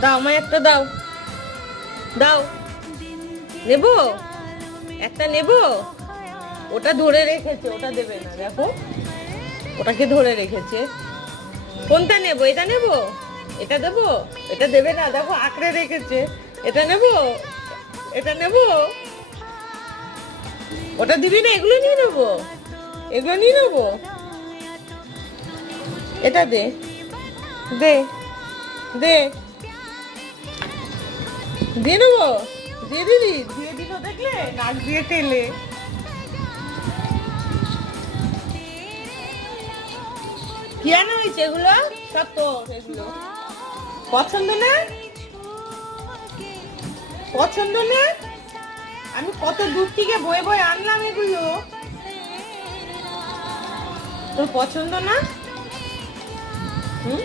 দাও, আমায় একটা দাও। দাও, নেব একটা, নেব। ওটা ধরে রেখেছে, ওটা দেবে না, দেখো ওটাকে ধরে রেখেছে। কোনটা নেব? এটা নেব, এটা দেবো? এটা দেবে না, দেখো আঁকড়ে রেখেছে। এটা নেব, এটা নেব। ওটা দিবি না, এগুলো নিয়ে নেবো, এগুলো নিয়ে নেবো। এটা দে, দে, দে, দিয়ে নেবো। দিয়ে দিবি? দিয়ে দিল, দেখলে নাক দিয়ে টেলে। কি আনা হয়েছে এগুলো? সব তো এগুলো পছন্দ না, পছন্দ না। আমি কত দূর থেকে বয়ে বয়ে আনলাম এগুলো, তোর পছন্দ না? হুম।